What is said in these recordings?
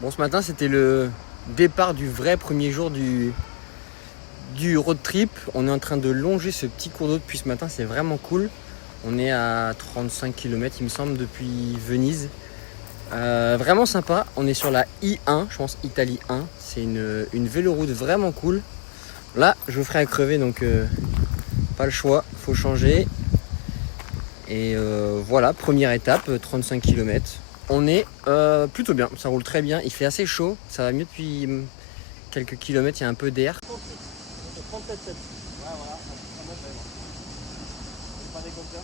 Bon, ce matin, c'était le départ du vrai premier jour du road trip. On est en train de longer ce petit cours d'eau depuis ce matin, c'est vraiment cool. On est à 35 km, il me semble, depuis Venise. Vraiment sympa. On est sur la I1, je pense Italie 1. C'est une véloroute vraiment cool. Là, je vous ferai à crever, donc pas le choix, faut changer. Et voilà, première étape, 35 km. On est plutôt bien, ça roule très bien. Il fait assez chaud, ça va mieux depuis quelques kilomètres, il y a un peu d'air. 37,7. Ouais, voilà, pas des compteurs.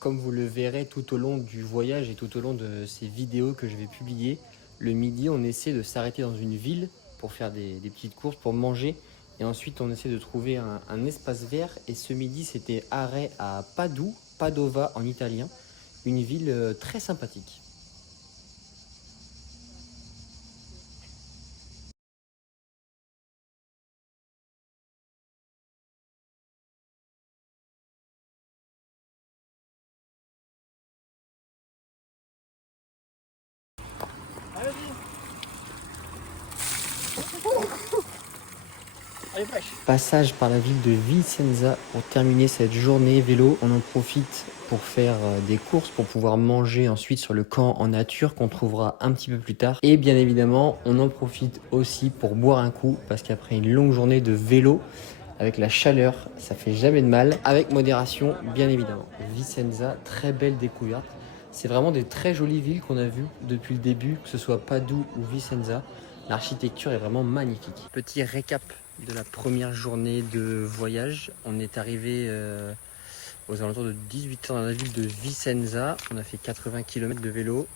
Comme vous le verrez tout au long du voyage et tout au long de ces vidéos que je vais publier, le midi, on essaie de s'arrêter dans une ville pour faire des petites courses, pour manger. Et ensuite, on essaie de trouver un espace vert. Et ce midi, c'était arrêt à Padoue, Padova en italien. Une ville très sympathique. Passage par la ville de Vicenza pour terminer cette journée vélo. On en profite pour faire des courses, pour pouvoir manger ensuite sur le camp en nature qu'on trouvera un petit peu plus tard. Et bien évidemment, on en profite aussi pour boire un coup parce qu'après une longue journée de vélo, avec la chaleur, ça fait jamais de mal. Avec modération, bien évidemment. Vicenza, très belle découverte. C'est vraiment des très jolies villes qu'on a vues depuis le début, que ce soit Padoue ou Vicenza. L'architecture est vraiment magnifique. Petit récap de la première journée de voyage. On est arrivé aux alentours de 18 h dans la ville de Vicenza. On a fait 80 km de vélo.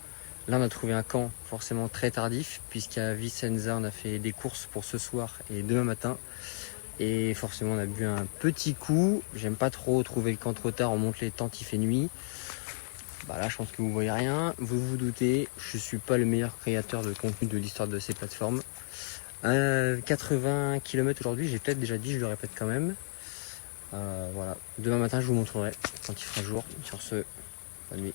Là, on a trouvé un camp forcément très tardif, puisqu'à Vicenza, on a fait des courses pour ce soir et demain matin. Et forcément, on a bu un petit coup. J'aime pas trop trouver le camp trop tard, on monte les tentes, il fait nuit. Bah là, je pense que vous voyez rien. Vous vous doutez, je suis pas le meilleur créateur de contenu de l'histoire de ces plateformes. 80 km aujourd'hui, j'ai peut-être déjà dit, je le répète quand même. Voilà. Demain matin, je vous montrerai quand il fera jour. Sur ce, bonne nuit.